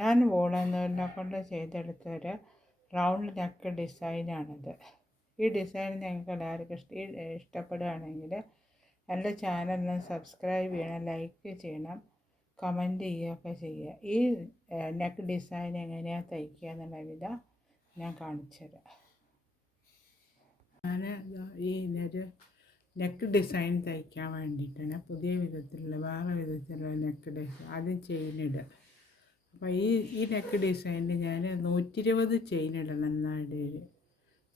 ഞാൻ വൂളനൂലിനെ കൊണ്ട് ചെയ്തെടുത്തൊരു round neck ഡിസൈനാണിത്. ഈ ഡിസൈൻ നിങ്ങൾക്ക് എല്ലാവർക്കും ഇഷ്ടപ്പെടുകയാണെങ്കിൽ എൻ്റെ ചാനലിന് സബ്സ്ക്രൈബ് ചെയ്യണം, ലൈക്ക് ചെയ്യണം, കമൻറ്റ് ചെയ്യുകയൊക്കെ ചെയ്യുക. ഈ നെക്ക് ഡിസൈൻ എങ്ങനെയാണ് തയ്ക്കുക എന്നുള്ളതിൽ ഞാൻ കാണിച്ചു തരാം. ഞാൻ ഈ നെക്ക് ഡിസൈൻ തയ്ക്കാൻ വേണ്ടിയിട്ടാണ് പുതിയ വിധത്തിലുള്ള വേറെ വിധത്തിലുള്ള നെക്ക് ഡിസൈൻ ആദ്യം ചെയിനിടുക. അപ്പോൾ ഈ നെക്ക് ഡിസൈനിൽ ഞാൻ 120 ചെയിൻ ഇടണം എന്നാണ്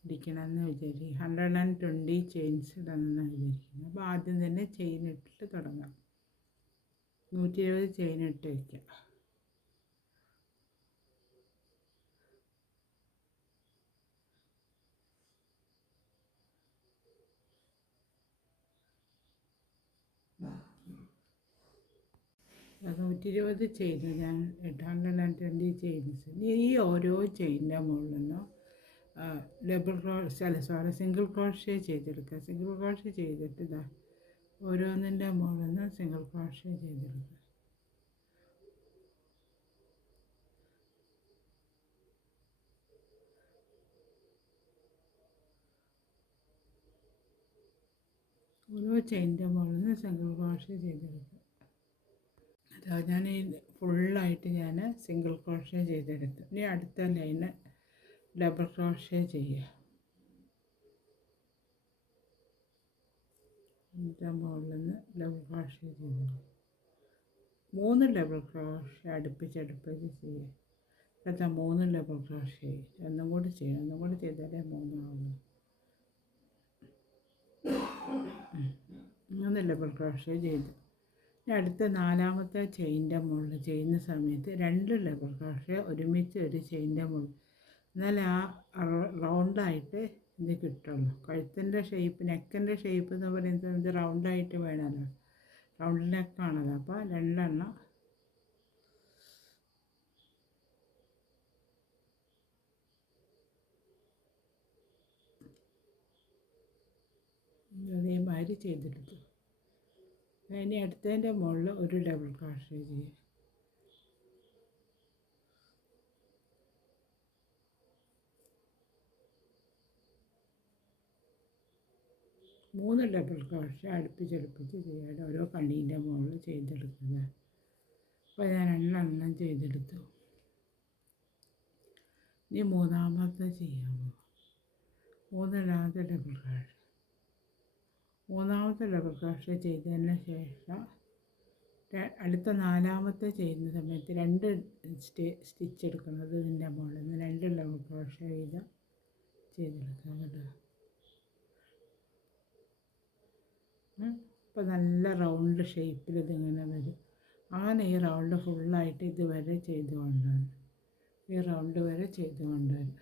ഇരിക്കണമെന്ന് വിചാരിക്കും. 120 ചെയിൻസ് ഇടണം എന്നാണ് വിചാരിക്കുന്നത്. അപ്പോൾ ആദ്യം തന്നെ ചെയിൻ ഇട്ടിട്ട് തുടങ്ങാം. 120 ചെയിൻ ഇട്ട് വയ്ക്കുക. അത് 120 ചെയിൻ ഞാൻ 120 ചെയിൻസ്. ഈ ഓരോ ചെയിനിൻ്റെ മുകളിൽ നിന്നും സിംഗിൾ ക്രോഷ്യ ചെയ്തെടുക്കുക. സിംഗിൾ ക്രോഷ്യ ചെയ്തിട്ട് ഇതാ ഓരോന്നിൻ്റെ മുകളിൽ നിന്ന് സിംഗിൾ ക്രോഷ്യ ചെയ്തെടുക്കുക. ഓരോ ചെയിനിൻ്റെ മുകളിൽ നിന്ന് സിംഗിൾ ക്രോഷ്യ ചെയ്തെടുക്കുക. അതാ ഞാൻ ഈ ഫുള്ളായിട്ട് ഞാൻ സിംഗിൾ ക്രോഷ്യ ചെയ്തെടുത്തു. ഇനി അടുത്ത ലൈന് ഡബിൾ ക്രോഷ്യ ചെയ്യുക. ഇതിൻ്റെ മുകളിൽ നിന്ന് ഡബിൾ ക്രോഷ്യ ചെയ്തെടുക്കുക. 3 ഡബിൾ ക്രോഷ്യ അടുപ്പിച്ച് ചെയ്യുക. അതാ 3 ഡബിൾ ക്രോഷ്യ ചെയ്യും. ഒന്നും കൂടി ചെയ്യണം. ഒന്നും കൂടി ചെയ്താലേ 3 ആവുള്ളൂ. 3 ഡബിൾ ക്രോഷ്യ ചെയ്തു. അടുത്ത 4ാമത്തെ ചെയിനിൻ്റെ മുകളിൽ ചെയ്യുന്ന സമയത്ത് 2 ഡബിൾ ക്രോഷ്യ ഒരുമിച്ച് ഒരു ചെയിനിൻ്റെ മുകളിൽ, എന്നാൽ ആ റൗണ്ടായിട്ട് ഇത് കിട്ടുള്ളൂ. കഴുത്തിൻ്റെ ഷേപ്പ്, നെക്കിൻ്റെ ഷേപ്പ് എന്ന് പറയുന്നത് ഇത് റൗണ്ടായിട്ട് വേണമല്ലോ, റൗണ്ട് നെക്കാണല്ലോ. അപ്പോൾ 2 എണ്ണം അതേമാതിരി ചെയ്തെടുത്തു. ഇനി അടുത്തതിൻ്റെ മുകളിൽ ഒരു ഡബിൾ ക്രോഷ്യ ചെയ്യുക. 3 ഡബിൾ ക്രോഷ്യ അടുപ്പിച്ച് ചെയ്യാതെ ഓരോ കണ്ണീൻ്റെ മുകളിൽ ചെയ്തെടുക്കുക. അപ്പോൾ ഞാൻ 2 എണ്ണം ചെയ്തെടുത്തു. ഇനി 3ാമത്തെ ചെയ്യാമോ? 3ാമത്തെ ഡബിൾ ക്രോഷ്യ. 3ാമത്തെ ഡബിൾ ക്രോഷ്യ ചെയ്തതിന് ശേഷം അടുത്ത 4ാമത്തെ ചെയ്യുന്ന സമയത്ത് 2 സ്റ്റിച്ച് എടുക്കുന്നത് ഇതിൻ്റെ മുകളിൽ നിന്ന് 2 ഡബിൾ ക്രോഷ്യ വീതം ചെയ്തെടുക്കുക കേട്ടോ. അപ്പോൾ നല്ല റൗണ്ട് ഷേപ്പിൽ ഇതിങ്ങനെ വരും. അങ്ങനെ ഈ റൗണ്ട് ഫുള്ളായിട്ട് ഇതുവരെ ചെയ്ത് കൊണ്ടുവരണം. ഈ റൗണ്ട് വരെ ചെയ്ത് കൊണ്ടുവരണം.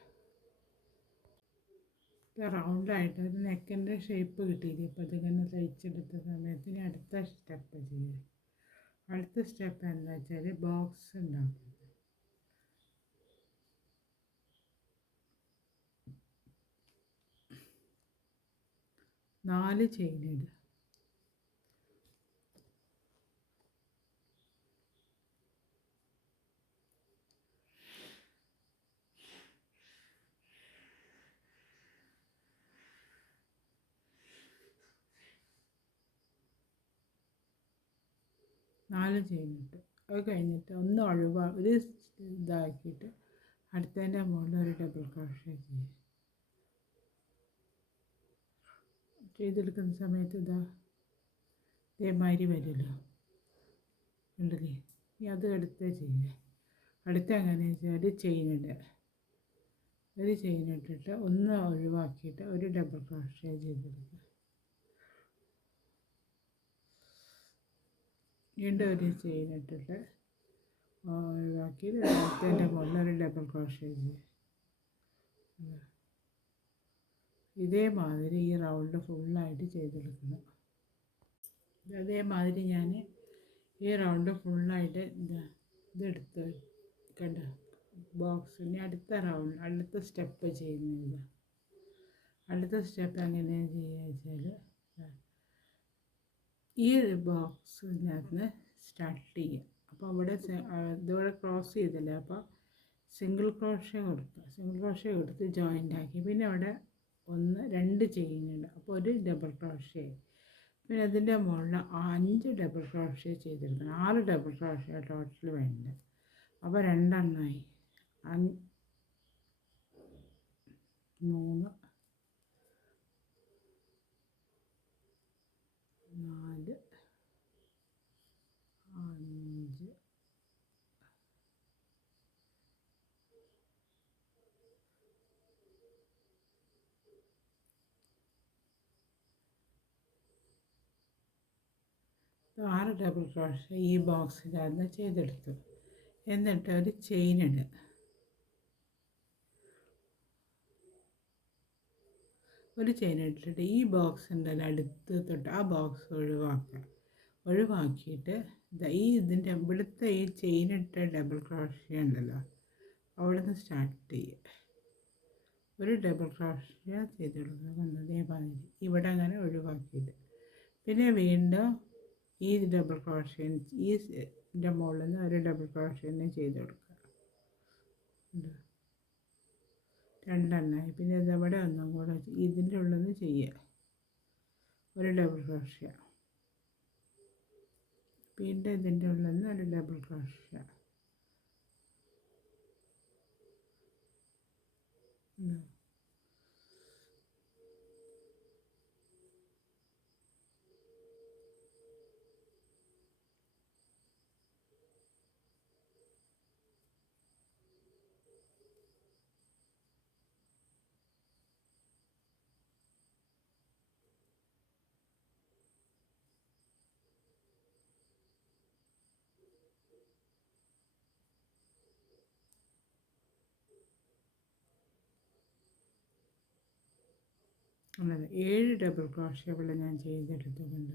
ഇപ്പോൾ റൗണ്ടായിട്ട് ഒരു നെക്കിൻ്റെ ഷേപ്പ് കിട്ടിയില്ല. ഇപ്പോൾ ഇതിങ്ങനെ തയ്ച്ചെടുത്ത സമയത്ത് ഇനി അടുത്ത സ്റ്റെപ്പ് ചെയ്യുക. അടുത്ത സ്റ്റെപ്പ് എന്താ വെച്ചാൽ ബോക്സ് ഉണ്ടാക്കുക. 4 ചെയിൻ ഇടുക. നാല് ചെയിൻ ഇട്ട് അത് കഴിഞ്ഞിട്ട് ഒന്ന് ഒരു ഇതാക്കിയിട്ട് അടുത്തതിൻ്റെ മുകളിൽ ഒരു ഡബിൾ ക്രോഷ്യ ചെയ്തെടുക്കുന്ന സമയത്ത് ഇതേമാതിരി വരുമല്ലോ, ഉണ്ടല്ലേ. ഇനി അത് അടുത്ത് ചെയ്യുക. അടുത്ത എങ്ങനെയാണെന്ന് വെച്ചാൽ ഒരു ചെയിൻ ഇട്ടിട്ട് ഒന്ന് ഒഴിവാക്കിയിട്ട് ഒരു ഡബിൾ ക്രോഷ്യ ചെയ്തെടുക്കുക. വീണ്ടും ഒരു ചെയിൻ ഇട്ടിട്ട് ഒഴിവാക്കി അടുത്തതിൻ്റെ മുകളിൽ ഒരു ഡബിൾ ക്രോഷ്യ ചെയ്യുക. ഇതേമാതിരി ഈ റൗണ്ട് ഫുള്ളായിട്ട് ചെയ്തെടുക്കണം. അതേമാതിരി ഞാൻ ഈ റൗണ്ട് ഫുള്ളായിട്ട് ഇതെടുത്ത് കണ്ട ബോക്സിന് അടുത്ത സ്റ്റെപ്പ് ചെയ്യുന്നില്ല. അടുത്ത സ്റ്റെപ്പ് എങ്ങനെയാണ് ചെയ്യുക വെച്ചാൽ ഈ ബോക്സിനകത്ത് സ്റ്റാർട്ട് ചെയ്യുക. അപ്പോൾ അപ്പോൾ അവിടെ ഇതുവരെ ക്രോസ് ചെയ്തില്ല. അപ്പോൾ സിംഗിൾ ക്രോഷ്യ കൊടുക്കുക. സിംഗിൾ ക്രോഷ്യ കൊടുത്ത് ജോയിൻ്റ് ആക്കി. പിന്നെ അവിടെ 2 ചെയിനുണ്ട്. അപ്പോൾ ഒരു ഡബിൾ ക്രോഷ്യ. പിന്നെ അതിൻ്റെ മുകളിൽ 5 ഡബിൾ ക്രോഷ്യ ചെയ്തെടുക്കണം. 6 ഡബിൾ ക്രോഷ്യ ടോട്ടൽ വേണ്ടത്. അപ്പോൾ 2 എണ്ണമായി. 3 4 5 6 ഡബിൾ ക്രോഷ്യ ഈ ബോക്സിനകത്ത് ചെയ്തെടുത്തു. എന്നിട്ട് ഒരു ചെയിൻ ഇടുക. ഒരു ചെയിൻ ഇട്ടിട്ട് ഈ ബോക്സിൻ്റെ അടുത്ത് തൊട്ട് ആ ബോക്സ് ഒഴിവാക്കിയിട്ട് ഇതിൻ്റെ ഇവിടുത്തെ ഈ ചെയിനിട്ട ഡബിൾ ക്രോഷ്യ ഉണ്ടല്ലോ, അവിടെ നിന്ന് സ്റ്റാർട്ട് ചെയ്യുക. ഒരു ഡബിൾ ക്രോഷ്യ ചെയ്തെടുക്കുക. അതേമാതിരി ഇവിടെ അങ്ങനെ ഒഴിവാക്കിയിട്ട് പിന്നെ വീണ്ടും ഈ ഡബിൾ ക്രോഷ്യ ഇതിൻ്റെ മുകളിൽ നിന്ന് ഒരു ഡബിൾ ക്രോഷ്യ തന്നെ ചെയ്ത് കൊടുക്കുക. 2 എണ്ണമായി. പിന്നെ ഇതവിടെ ഒന്നും കൂടെ ഇതിൻ്റെ ഉള്ളിൽ നിന്ന് ചെയ്യുക. ഒരു ഡബിൾ ക്രോഷ്യ. വീണ്ടും ഇതിൻ്റെ ഉള്ളിൽ നിന്ന് ഒരു ഡബിൾ ക്രോഷ്യ. അങ്ങനെ 7 ഡബിൾ ക്രോഷ്യ ഞാൻ ചെയ്തെടുത്തുകൊണ്ട്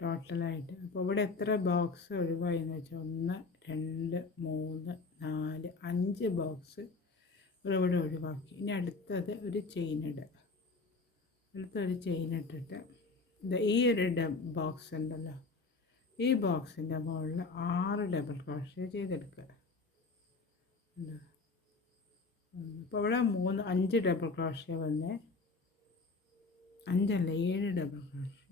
ടോട്ടലായിട്ട്. അപ്പോൾ ഇവിടെ എത്ര ബോക്സ് ഒഴിവായി എന്ന് വെച്ചാൽ 1 2 3 4 5 ബോക്സ് ഇവിടെ ഒഴിവാക്കി. ഇനി അടുത്തത് ഒരു ചെയിൻ ഇടുക. അടുത്തൊരു ചെയിൻ ഇട്ടിട്ട് ഈ ഒരു ബോക്സ് ഉണ്ടല്ലോ, ഈ ബോക്സിൻ്റെ മുകളിൽ 6 ഡബിൾ ക്രോഷ്യ ചെയ്തെടുക്കുക. അപ്പോൾ ഇവിടെ 5 ഡബിൾ ക്രോഷ്യ വന്ന് 5 അല്ല 7 ഡബിൾ ക്രോഷ്യ.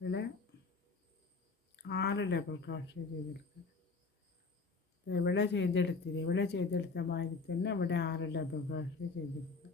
ഇവിടെ 6 ഡബിൾ ക്രോഷ്യ ചെയ്തെടുക്കുക. ഇവിടെ ചെയ്തെടുത്തില്ല, ഇവിടെ ചെയ്തെടുത്ത മാതിരി തന്നെ ഇവിടെ 6 ഡബിൾ ക്രോഷ്യ ചെയ്തെടുക്കുക.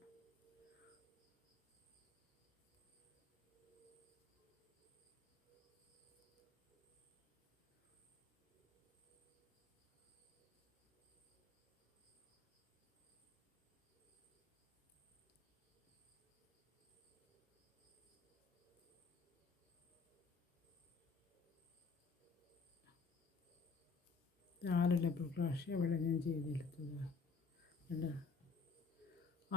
ആറ് ഡബിൾ ക്രോഷ്യ ഇവിടെ ഞാൻ ചെയ്തെടുത്തതാണ്. കണ്ടോ,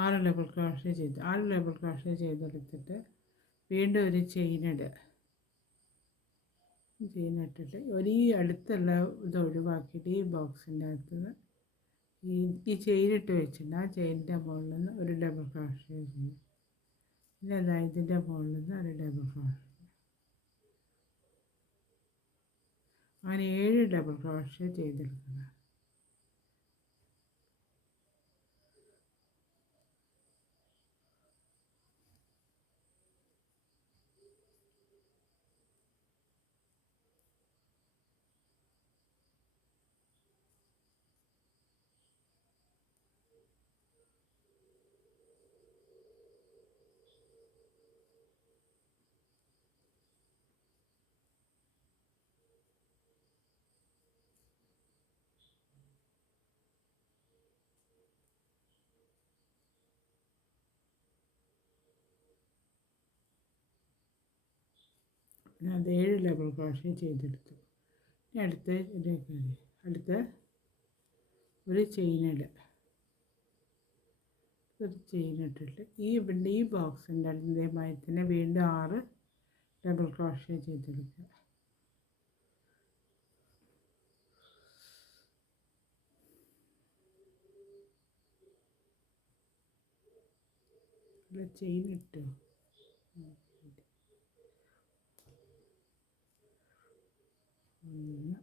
6 ഡബിൾ ക്രോഷ്യ ചെയ്ത് 6 ഡബിൾ ക്രോഷ്യ ചെയ്തെടുത്തിട്ട് വീണ്ടും ഒരു ചെയിനിടുക. ചെയിനിട്ടിട്ട് ഈ അടുത്തുള്ള ഇത് ഒഴിവാക്കിയിട്ട് ഈ ബോക്സിൻ്റെ അകത്ത് ഈ ചെയിനിട്ട് വെച്ചിട്ടുണ്ട്. ആ ചെയിനിൻ്റെ മുകളിൽ നിന്ന് ഒരു ഡബിൾ ക്രോഷ്യ ചെയ്യും. പിന്നെ അതായത് ഇതിൻ്റെ മുകളിൽ നിന്ന് ഒരു ഡബിൾ ക്രോഷ്യ. അങ്ങനെ 7 ഡബിൾ ക്രോഷ്യ ചെയ്തെടുക്കുക. അത് 7 ഡബിൾ ക്രോഷ്യ ചെയ്തെടുത്തു. ഇനി അടുത്ത ഒരു ചെയിനിടുക. ഒരു ചെയിനിട്ടിട്ട് ഈ ബോക്സിൻ്റെ അതേമാതിരി തന്നെ വീണ്ടും 6 ഡബിൾ ക്രോഷ്യ ചെയ്തെടുക്കുക. ചെയിൻ ഇട്ടു. 1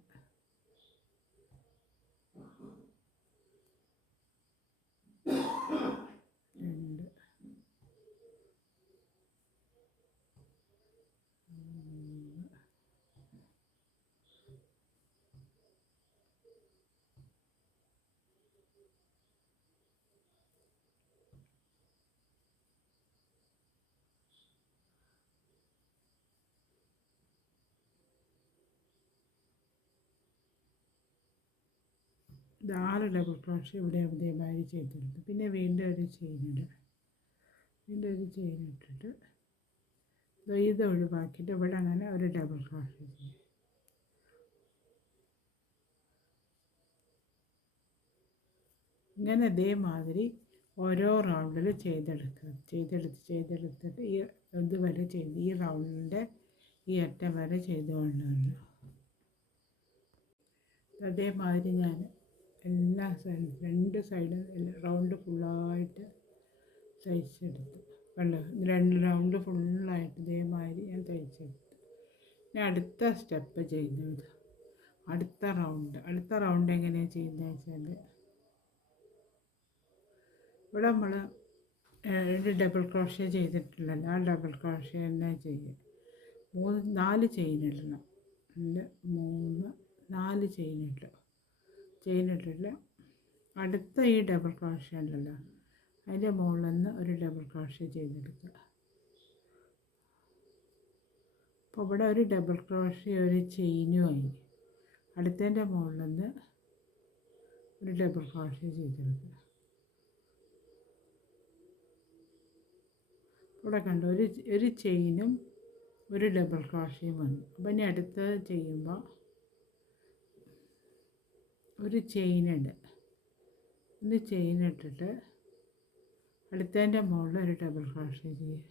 2 6 ഡബിൾ ക്രോഷ്യ ഇവിടെ ഇതേമാതിരി ചെയ്തെടുത്തു. പിന്നെ വീണ്ടും ഒരു ചെയിനിടുക. വീണ്ടും ഒരു ചെയിൻ ഇട്ടിട്ട് ഇത് ഒഴിവാക്കിയിട്ട് ഇവിടെ അങ്ങനെ ഒരു ഡബിൾ ക്രോഷ്യ ചെയ്യും. ഇങ്ങനെ ഇതേമാതിരി ഓരോ റൗണ്ടിൽ ചെയ്തെടുത്തിട്ട് ഈ ഇതുവരെ ചെയ്ത് ഈ റൗണ്ടിൻ്റെ ഈ അറ്റം വരെ ചെയ്ത് കൊണ്ടുവന്നു. അതേമാതിരി ഞാൻ എല്ലാ സൈഡും 2 സൈഡും റൗണ്ട് ഫുള്ളായിട്ട് തയ്ച്ചെടുത്തു. കണ്ടോ, 2 റൗണ്ട് ഫുള്ളായിട്ട് ഇതേമാതിരി ഞാൻ തയ്ച്ചെടുത്തു. ഇനി അടുത്ത സ്റ്റെപ്പ് ചെയ്യുന്നത് അടുത്ത റൗണ്ട് എങ്ങനെയാണ് ചെയ്യുന്നത് വെച്ചാൽ, ഇവിടെ നമ്മൾ 2 ഡബിൾ ക്രോഷ്യ ചെയ്തിട്ടുള്ളല്ലോ, ആ ഡബിൾ ക്രോഷ്യ തന്നെ ചെയ്യുക. 4 ചെയിൻ ഇടണം. 3 4 ചെയിനിട്ടിട്ട് അടുത്ത ഈ ഡബിൾ ക്രോഷ്യ ഉണ്ടല്ലോ അതിൻ്റെ മുകളിൽ നിന്ന് ഒരു ഡബിൾ ക്രോഷ്യ ചെയ്തെടുക്കുക. അപ്പോൾ ഇവിടെ ഒരു ഡബിൾ ക്രോഷ്യ ഒരു ചെയിനുമായി അടുത്തതിൻ്റെ മുകളിൽ നിന്ന് ഒരു ഡബിൾ ക്രോഷ്യ ചെയ്തെടുക്കുക. ഇവിടെ കണ്ടു ഒരു ചെയിനും ഒരു ഡബിൾ ക്രോഷ്യയും വന്നു. അപ്പോൾ ഇനി അടുത്തത് ചെയ്യുമ്പോൾ ഒരു ചെയിനിട്ട് അടുത്തതിൻ്റെ മുകളിൽ ഒരു ഡബിൾ ക്രോഷ്യ ചെയ്യുക.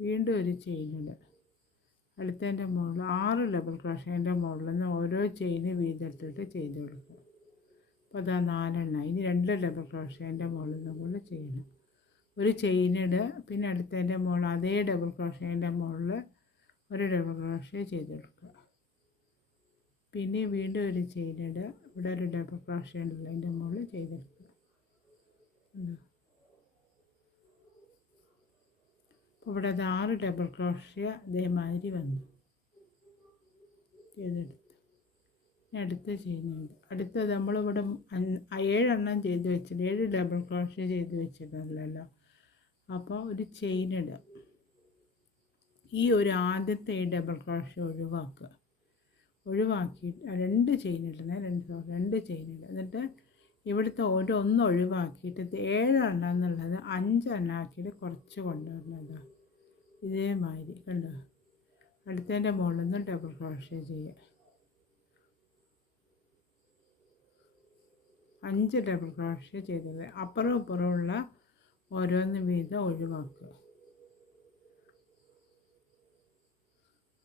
വീണ്ടും ഒരു ചെയിനിട്ട് അടുത്തതിൻ്റെ മുകളിൽ 6 ഡബിൾ ക്രോഷ്യേൻ്റെ മുകളിൽ നിന്ന് ഓരോ ചെയിന് വീതിട്ടിട്ട് ചെയ്ത് കൊടുക്കുക. അപ്പോൾ അതാ 4 എണ്ണം. ഇനി 2 ഡബിൾ ക്രോഷ്യേൻ്റെ മുകളിൽ നമ്മൾ ചെയ്യണം. ഒരു ചെയിനിടുക, പിന്നെ അടുത്തതിൻ്റെ മുകളിൽ അതേ ഡബിൾ ക്രോഷ്യേൻ്റെ മുകളിൽ ഒരു ഡബിൾ ക്രോഷ്യ ചെയ്ത് കൊടുക്കുക. പിന്നെ വീണ്ടും ഒരു ചെയിനിടുക, ഇവിടെ ഒരു ഡബിൾ ക്രോഷ്യ ഉണ്ടല്ലോ അതിൻ്റെ മുകളിൽ ചെയ്തെടുക്കുക. അപ്പോൾ ഇവിടെ 6 ഡബിൾ ക്രോഷ്യ ഇതേമാതിരി വന്നു ചെയ്തെടുത്ത്. അടുത്ത ചെയ്യുന്നത് അടുത്തത് നമ്മളിവിടെ 7 എണ്ണം ചെയ്ത് വെച്ചിട്ട് 7 ഡബിൾ ക്രോഷ്യ ചെയ്ത് വെച്ചിട്ടുണ്ടല്ലോ. അപ്പോൾ ഒരു ചെയിനിടുക, ഈ ഒരു ആദ്യത്തെ ഈ ഡബിൾ ക്രോഷ്യ ഒഴിവാക്കിയിട്ട് 2 ചെയിനിടണേ, 2 ചെയിനിടുക. എന്നിട്ട് ഇവിടുത്തെ ഒന്ന് ഒഴിവാക്കിയിട്ട് 7 എണ്ണം എന്നുള്ളത് 5 എണ്ണം ആക്കിയിട്ട് കുറച്ച് കൊണ്ടുവരുന്നതാണ്. ഇതേമാതിരി കണ്ടോ, അടുത്തതിൻ്റെ മുകളിൽ നിന്ന് ഡബിൾ ക്രോഷ്യ ചെയ്യുക. 5 ഡബിൾ ക്രോഷ്യ ചെയ്തത് അപ്പുറവും ഇപ്പുറമുള്ള ഓരോന്ന് വീതം ഒഴിവാക്കുക.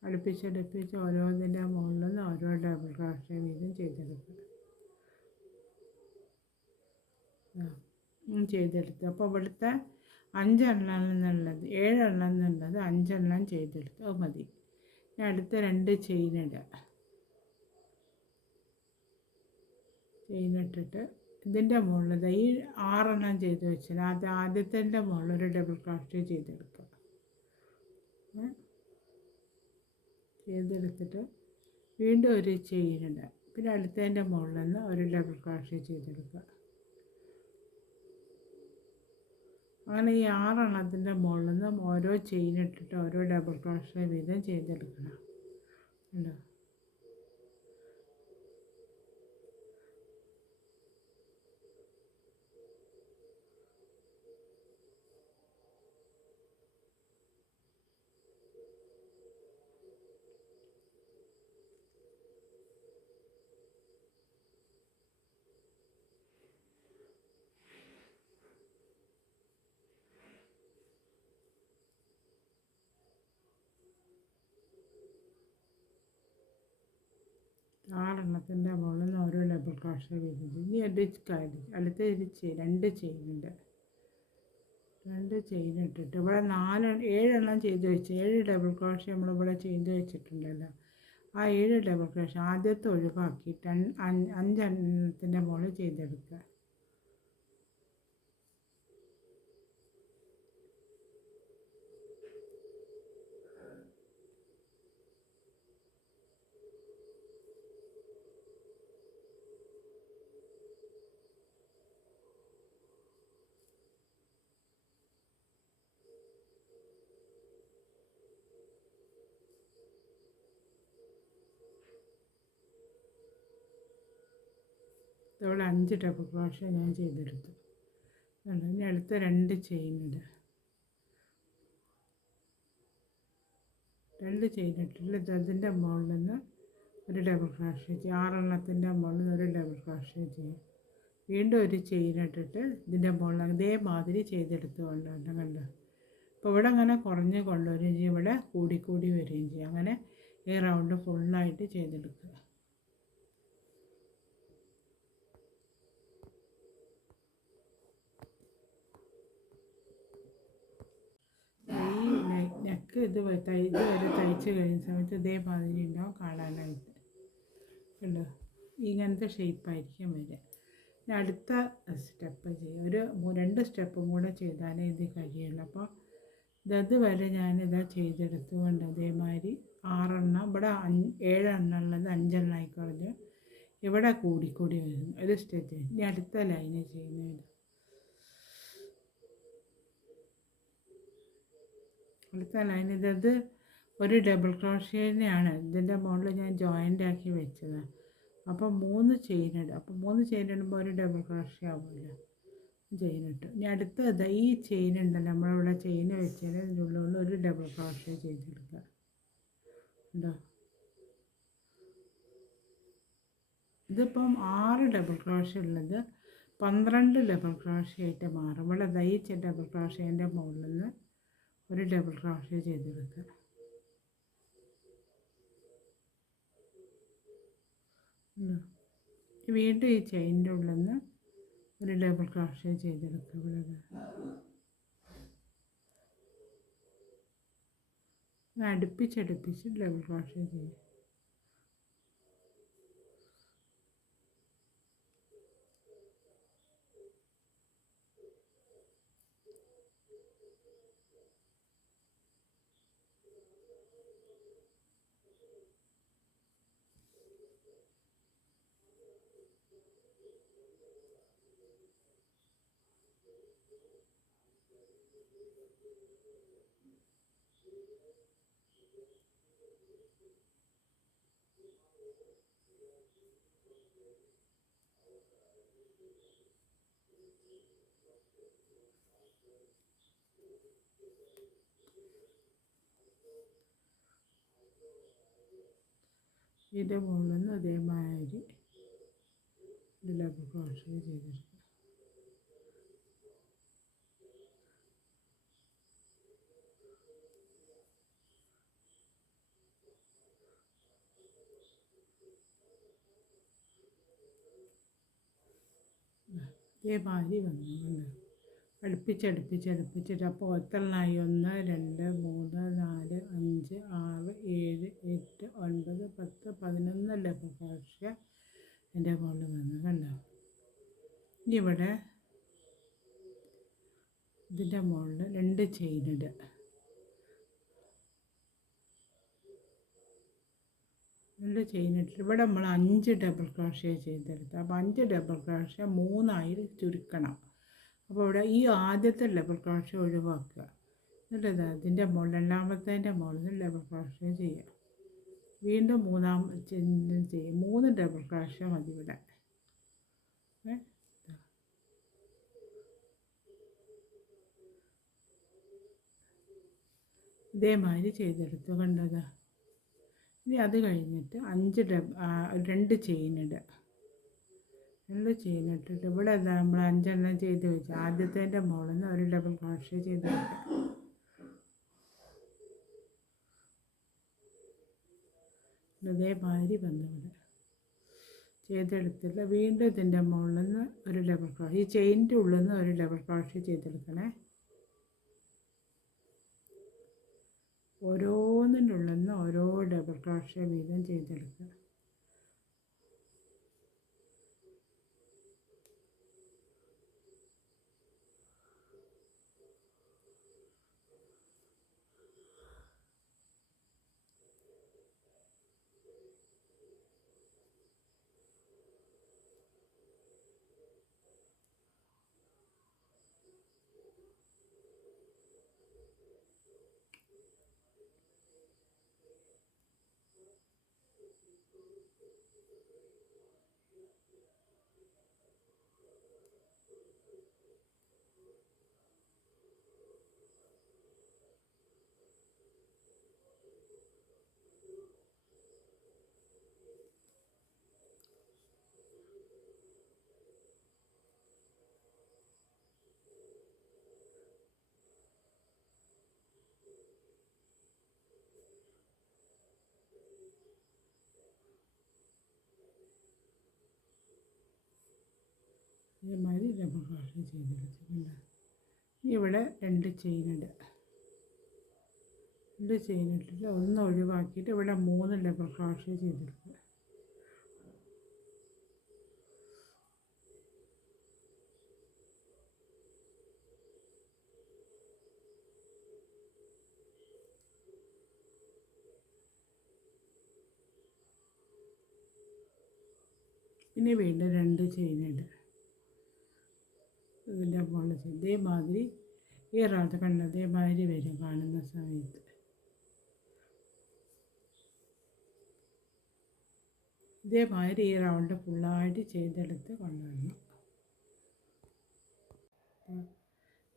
അടുപ്പിച്ച് ഓരോന്നിൻ്റെ മുകളിൽ നിന്ന് ഓരോ ഡബിൾ ക്രോഷ്യ വീതം ചെയ്തെടുക്കുക. ചെയ്തെടുത്തു. അപ്പോൾ ഇവിടുത്തെ 5 എണ്ണം എന്നുള്ളത് 7 എണ്ണം എന്നുള്ളത് 5 എണ്ണം ചെയ്തെടുത്ത് അത് മതി. ഇനി അടുത്ത 2 ചെയിനിട്ടിട്ട് ഇതിൻ്റെ മുകളിൽ ഈ 6 എണ്ണം ചെയ്ത് വെച്ചാൽ ആദ്യത്തിൻ്റെ മുകളിൽ ഒരു ഡബിൾ ക്രോഷ്യ ചെയ്തെടുക്കുക. ചെയ്തെടുത്തിട്ട് വീണ്ടും ഒരു ചെയിനിടുക, പിന്നെ അടുത്തതിൻ്റെ മുകളിൽ നിന്ന് ഒരു ഡബിൾ ക്രോഷ്യ ചെയ്തെടുക്കുക. അങ്ങനെ ഈ 6 എണ്ണത്തിൻ്റെ മുകളിൽ നിന്ന് ഓരോ ചെയിനിട്ടിട്ട് ഓരോ ഡബിൾ ക്രോഷ്യ വീതം ചെയ്തെടുക്കണം. ഉണ്ടോ, 6 എണ്ണത്തിൻ്റെ മുകളിൽ നിന്ന് ഓരോ ഡബിൾ ക്രോഷ്യ വീതം. ഇനി അടുത്ത 2 ചെയിനുണ്ട്. 2 ചെയിൻ ഇട്ടിട്ട് ഇവിടെ 7 എണ്ണം ചെയ്ത് വെച്ച് 7 ഡബിൾ ക്രോഷ്യ നമ്മളിവിടെ ചെയ്ത് വെച്ചിട്ടുണ്ടല്ലോ. ആ 7 ഡബിൾ ക്രോഷ്യ ആദ്യത്തെ ഒഴിവാക്കിയിട്ട് 5 എണ്ണത്തിൻ്റെ മുകളിൽ ചെയ്തെടുക്കുക. ഇതോടെ 5 ഡബിൾ ക്രോഷ്യ ഞാൻ ചെയ്തെടുത്തു. ഇനി അടുത്ത 2 ചെയിൻ ഇടുക. 2 ചെയിൻ ഇട്ടിട്ട് അതിൻ്റെ മുകളിൽ നിന്ന് ഒരു ഡബിൾ ക്രോഷ്യ ചെയ്യുക. 6 എണ്ണത്തിൻ്റെ മുകളിൽ നിന്ന് ഒരു ഡബിൾ ക്രോഷ്യ ചെയ്യുക. വീണ്ടും ഒരു ചെയിൻ ഇട്ടിട്ട് ഇതിൻ്റെ മുകളിൽ ഇതേമാതിരി ചെയ്തെടുത്ത് കൊണ്ടുവരണം. കണ്ടോ? അപ്പോൾ ഇവിടെ അങ്ങനെ കുറഞ്ഞ് കൊണ്ടുവരികയും ചെയ്യും, ഇവിടെ കൂടിക്കൂടി വരികയും ചെയ്യും. അങ്ങനെ ഈ റൗണ്ട് ഫുള്ളായിട്ട് ചെയ്തെടുക്കുക. ഈ നെക്ക് ഇതുവരെ തയ്ച്ച് കഴിയുന്ന സമയത്ത് ഇതേമാതിരി ഉണ്ടാവും കാണാനായിട്ട്. കണ്ടോ? ഇങ്ങനത്തെ ഷേപ്പായിരിക്കും വരിക. ഇനി അടുത്ത സ്റ്റെപ്പ് ചെയ്യുക. ഒരു 2 സ്റ്റെപ്പും കൂടെ ചെയ്താലേ ഇത് കഴിയുള്ളൂ. അപ്പോൾ ഇതുവരെ ഞാനിതാ ചെയ്തെടുത്തുകൊണ്ട് അതേമാതിരി 6 എണ്ണം ഇവിടെ 7 എണ്ണം ഉള്ളത് 5 എണ്ണമായി കുറഞ്ഞ് ഇവിടെ കൂടിക്കൂടി വരുന്നു ഒരു സ്റ്റെപ്പ്. ഇനി അടുത്ത ലൈന് ചെയ്യുന്നത് അടുത്ത ലൈൻ ഇത് ഒരു ഡബിൾ ക്രോഷ്യേനെയാണ് ഇതിൻ്റെ മുകളിൽ ഞാൻ ജോയിൻ്റ് ആക്കി വെച്ചത്. അപ്പോൾ 3 ചെയിൻ ഇടും. അപ്പോൾ 3 ചെയിൻ ഇടുമ്പോൾ ഒരു ഡബിൾ ക്രോഷ്യ ആവുമല്ലോ. ചെയിൻ ഇട്ടു. ഇനി അടുത്ത ഈ ചെയിൻ ഉണ്ടല്ലോ നമ്മളിവിടെ ചെയിൻ വെച്ചതിന് ഇതിനുള്ളിൽ ഒരു ഡബിൾ ക്രോഷ്യ ചെയ്തെടുക്കുക. ഉണ്ടോ? ഇതിപ്പം 6 ഡബിൾ ക്രോഷ്യ ഉള്ളത് 12 ഡബിൾ ക്രോഷ്യ ആയിട്ട് മാറും. ഇവിടെ ഈ ഡബിൾ ക്രോഷ്യേൻ്റെ മുകളിൽ നിന്ന് ഒരു ഡബിൾ ക്രോഷ്യ ചെയ്തെടുക്കുക. വീണ്ടും ഈ ചെയിൻ്റെ ഉള്ളിൽ നിന്ന് ഒരു ഡബിൾ ക്രോഷ്യ ചെയ്തെടുക്കുക. ഇവിടെ അടുപ്പിച്ചടുപ്പിച്ച് ഡബിൾ ക്രോഷ്യ ചെയ്യുക. ഇതിൻ്റെ മുകളിൽ നിന്ന് അതേമാതിരി ഡബിൾ ക്രോഷ്യ ചെയ്തെടുക്കുക. ഇതേമാതിരി വന്നു അടുപ്പിച്ചടുപ്പിച്ചിട്ട് അപ്പോൾ എത്രണ്ണായി? 1 2 3 4 5 6 7 8 9 10 11 ഡബിൾ ക്രോഷ്യ എൻ്റെ മുകളിൽ വന്നു. കണ്ടോ? ഇനി ഇവിടെ ഇതിൻ്റെ മുകളിൽ 2 ചെയിൻ ഇടുക. 2 ചെയിൻ ഇട്ടിട്ട് ഇവിടെ നമ്മൾ 5 ഡബിൾ ക്രോഷ്യ ചെയ്തെടുത്ത്. അപ്പോൾ 5 ഡബിൾ ക്രോഷ്യ 3 ചുരുക്കണം. അപ്പോൾ ഇവിടെ ഈ ആദ്യത്തെ ഡബിൾ ക്രോഷ്യ ഒഴിവാക്കുക. എന്നിട്ട് അതിൻ്റെ മുകളിൽ രണ്ടാമത്തേൻ്റെ മുകളിൽ ഡബിൾ ക്രോഷ്യ ചെയ്യുക. വീണ്ടും 3 ചെയ്യും. 3 ഡബിൾ ക്രോഷ്യ മതി ഇവിടെ. ഇതേമാതിരി ചെയ്തെടുത്തു. കണ്ടത്? ഇനി അത് കഴിഞ്ഞിട്ട് 2 ചെയിൻ ഇടുക. 2 ചെയിൻ ഇട്ടിട്ട് ഇവിടെ നമ്മൾ 5 എണ്ണം ചെയ്ത് വെച്ച് ആദ്യത്തേൻ്റെ മുകളിൽ നിന്ന് ഒരു ഡബിൾ ക്രോഷ്യ ചെയ്ത് വെക്കുക. ഇതേമാതിരി വന്നിവിടെ ചെയ്തെടുത്തില്ല. വീണ്ടും ഇതിൻ്റെ മുകളിൽ നിന്ന് ഒരു ഡബിൾ ക്രോഷ്യ, ഈ ചെയിൻ്റെ ഉള്ളിൽ നിന്ന് ഒരു ഡബിൾ ക്രോഷ്യ ചെയ്തെടുക്കണേ. ഓരോന്നിനുള്ളിൽ നിന്ന് ഓരോ ഡബിൾ ക്രോഷ്യ വീതം ചെയ്തെടുക്കുക. ഇതേമാതിരി ഡബിൾ ക്രോഷ്യ ചെയ്തെടുത്തിട്ടുണ്ട്. ഇവിടെ 2 ചെയിനിടുക. 2 ചെയിനിട്ടിട്ട് ഒന്ന് ഒഴിവാക്കിയിട്ട് ഇവിടെ 3 ഡബിൾ ക്രോഷ്യ ചെയ്തെടുക്കുക. ഇനി വീണ്ടും 2 ചെയിനിടുക. ഇതിൻ്റെ മുകളിൽ ഇതേമാതിരി ഈ റൗണ്ട് കണ്ട അതേമാതിരി വരും കാണുന്ന സമയത്ത്. ഇതേമാതിരി ഈ റൗണ്ട് ഫുള്ളായിട്ട് ചെയ്തെടുത്ത് കൊണ്ടുവരണം.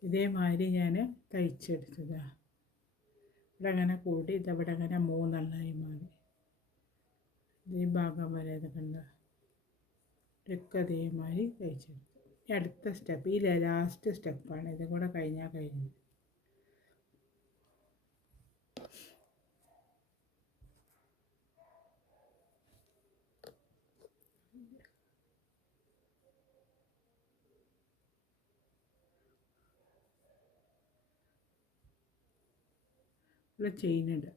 ഇതേമാതിരി ഞാൻ തയ്ച്ചെടുത്തതാണ്. ഇവിടെ അങ്ങനെ കൂടി ഇതവിടെ അങ്ങനെ 3 എണ്ണമായി മാറി. ഈ ഭാഗം വരെ ഇത് കണ്ട ഇതൊക്കെ അതേമാതിരി തയ്ച്ചെടുത്തു. അടുത്ത സ്റ്റെപ്പ് ഈ ലാസ്റ്റ് സ്റ്റെപ്പാണ്. ഇതും കൂടെ കഴിഞ്ഞാൽ കഴിഞ്ഞു. ഇവിടെ ചെയിനിടുക.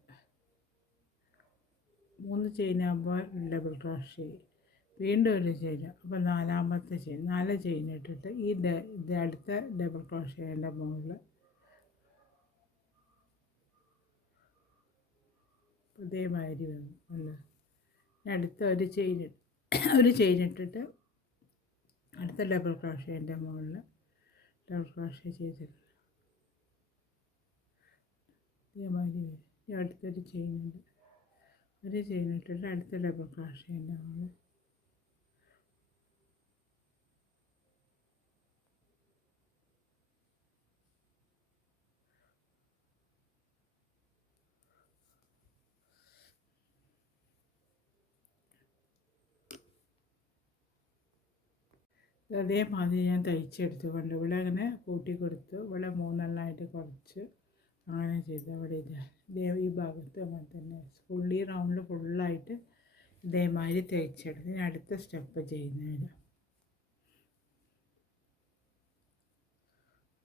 3 ചെയിനാകുമ്പോൾ ഡബിൾ ക്രോഷ്യ, വീണ്ടും ഒരു ചെയിൻ, അപ്പോൾ 4ാമത്തെ ചെയിൻ. 4 ചെയിൻ ഇട്ടിട്ട് ഇത് അടുത്ത ഡബിൾ ക്രോഷ്യൻ്റെ മുകളിൽ ഇതേമാതിരി വന്നു. അടുത്ത ഒരു ചെയിൻ ഇട്ടിട്ട് അടുത്ത ഡബിൾ ക്രോഷ്യൻ്റെ മുകളിൽ ഡബിൾ ക്രോഷ്യ ചെയ്തിട്ടുണ്ട്. ഇതേമാതിരി വരും. അടുത്തൊരു ചെയിനുണ്ട്. ഒരു ചെയിൻ ഇട്ടിട്ട് അടുത്ത ഡബിൾ ക്രോഷ്യൻ്റെ മുകളിൽ അതേമാതിരി ഞാൻ തയ്ച്ചെടുത്തുകൊണ്ട് ഇവിടെ അങ്ങനെ കൂട്ടി കൊടുത്തു. ഇവിടെ 3 എണ്ണമായിട്ട് കുറച്ച് അങ്ങനെ ചെയ്തു. അവിടെ ഈ ഭാഗത്ത് അങ്ങനെ തന്നെ ഫുള്ളി റൗണ്ട് ഫുള്ളായിട്ട് ഇതേമാതിരി തയ്ച്ചെടുത്ത് ഞാൻ അടുത്ത സ്റ്റെപ്പ് ചെയ്യുന്നതിന്.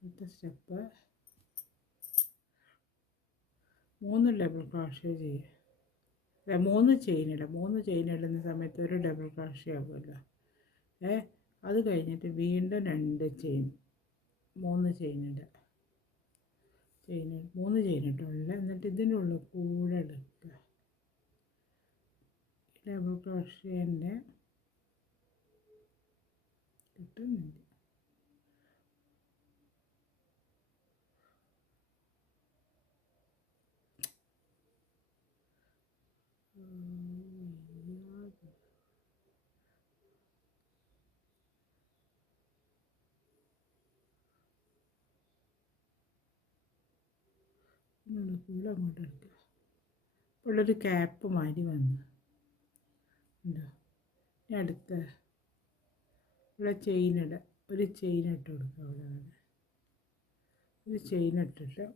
അടുത്ത സ്റ്റെപ്പ് 3 ഡബിൾ ക്രോഷ്യ ചെയ്യുക. 3 ചെയിനിടുക. 3 ചെയിനിടുന്ന സമയത്ത് ഒരു ഡബിൾ ക്രോഷ്യ ആകുമല്ലോ. അത് കഴിഞ്ഞിട്ട് വീണ്ടും 2 ചെയിൻ, 3 ചെയിനിടുക. 3 ചെയിനിട്ടുള്ള എന്നിട്ട് ഇതിനുള്ളിൽ കൂടെ എടുക്കുക. ഡബിൾ ക്രോഷ്യൻ്റെ കിട്ടുന്നുണ്ട്. കൂടെ അങ്ങോട്ട് എടുക്കുക. ഉള്ളൊരു ക്യാപ്പ് മാതിരി വന്നു ഉണ്ടോ. അടുത്ത ഇവിടെ ചെയിനിടുക. ഒരു ചെയിൻ ഇട്ട് കൊടുക്കുക. അവിടെ ഒരു ചെയിൻ ഇട്ടിട്ട്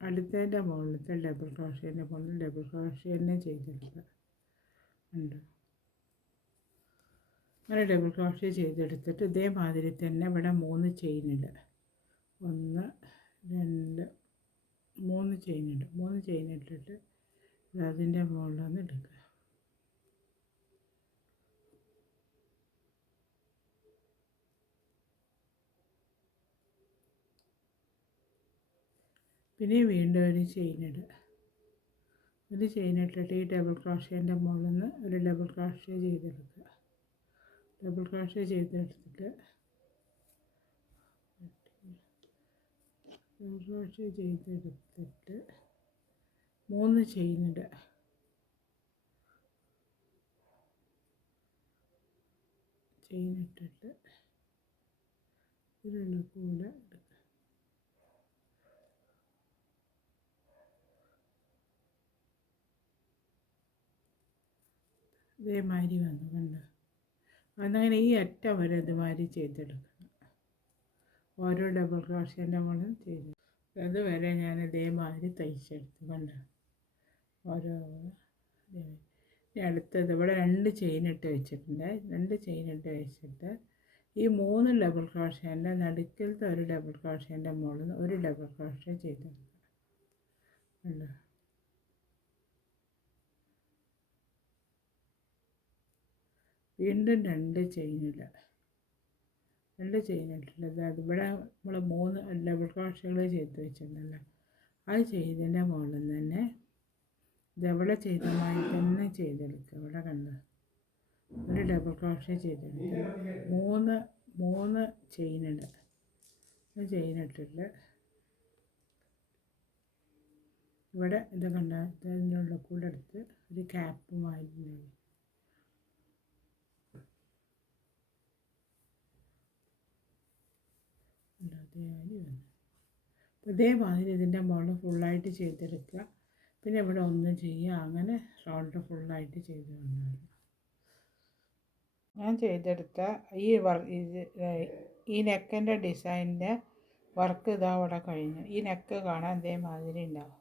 അടുത്തതിൻ്റെ മുകളിലത്തെ ഡബിൾ ക്രോഷ്യൻ്റെ മുകളിൽ ഡബിൾ ക്രോഷ്യ തന്നെ ചെയ്തെടുക്കുക. ഉണ്ട് അങ്ങനെ ഡബിൾ ക്രോഷ്യ ചെയ്തെടുത്തിട്ട് ഇതേമാതിരി തന്നെ ഇവിടെ 3 ചെയിനിടുക. 1 2 മൂന്ന് ചെയിൻ ഇട്ടിട്ട് അതിൻ്റെ മുകളിലൊന്ന് എടുക്കുക. പിന്നെ വീണ്ടും ഒരു ചെയിൻ ഇടുക. ഒരു ചെയിൻ ഇട്ടിട്ട് ഈ ഡബിൾ ക്രോഷ്യേൻ്റെ മുകളിൽ നിന്ന് ഒരു ഡബിൾ ക്രോഷ്യ ചെയ്തെടുക്കുക. ഡബിൾ ക്രോഷ്യ ചെയ്തെടുത്തിട്ട് മൂന്ന് ചെയിൻ ഇടുക. ചെയിൻ ഇട്ടിട്ട് ഇതിലുള്ള കൂടെ എടുക്കുക. ഇതേമാതിരി വന്നു കണ്ടോ. അതങ്ങനെ ഈ അറ്റം വരെ ഇതുമാതിരി ചെയ്തെടുക്കണം. ഓരോ ഡബിൾ ക്രോഷ്യേൻ്റെ മുകളിൽ ചെയ്ത് അതുവരെ ഞാൻ ഇതേമാതിരി തയ്ച്ചെടുത്തു കണ്ടോ. ഓരോ അടുത്തത് ഇവിടെ 2 ചെയിൻ ഇട്ട് വെച്ചിട്ടുണ്ട്. 2 ചെയിൻ ഇട്ട് വെച്ചിട്ട് ഈ 3 ഡബിൾ ക്രോഷ്യേൻ്റെ നടുക്കിലത്തെ ഒരു ഡബിൾ ക്രോഷ്യേൻ്റെ മുകളിൽ ഒരു ഡബിൾ ക്രോഷ്യ ചെയ്തെടുക്കുക കണ്ടോ. വീണ്ടും 2 ചെയിൻ ഇടുക. 2 ചെയിൻ ഇട്ടിട്ടുള്ളത് അതിവിടെ നമ്മൾ 3 ഡബിൾ ക്രോഷ്യകൾ ചെയ്ത് വെച്ചിട്ടുണ്ടല്ലോ. അത് ചെയ്തതിൻ്റെ മുകളിൽ തന്നെ ഇതെവിടെ ചെയ്ത മാതിരി തന്നെ ചെയ്തെടുക്കുക. ഇവിടെ കണ്ടോ ഒരു ഡബിൾ ക്രോഷ്യ ചെയ്തെടുക്കുക. 3 ചെയിൻ ഇടുക. ചെയിൻ ഇട്ടിട്ട് ഇവിടെ ഇത് കണ്ട ഇതിൻ്റെ ഉള്ളിൽ കൂടെ എടുത്ത് ഒരു ക്യാപ്പ് മാറ്റി ഇതേമാതിരി ഇതിൻ്റെ മുകളിൽ ഫുള്ളായിട്ട് ചെയ്തെടുക്കുക. പിന്നെ ഇവിടെ ഒന്ന് ചെയ്യുക. അങ്ങനെ ഷോൾഡർ ഫുള്ളായിട്ട് ചെയ്ത് കൊണ്ടുവരിക. ഞാൻ ചെയ്തെടുത്ത ഈ നെക്കിൻ്റെ ഡിസൈനിൻ്റെ വർക്ക് ഇതാ ഇവിടെ കഴിഞ്ഞു. ഈ നെക്ക് കാണാൻ ഇതേമാതിരി ഉണ്ടാവും.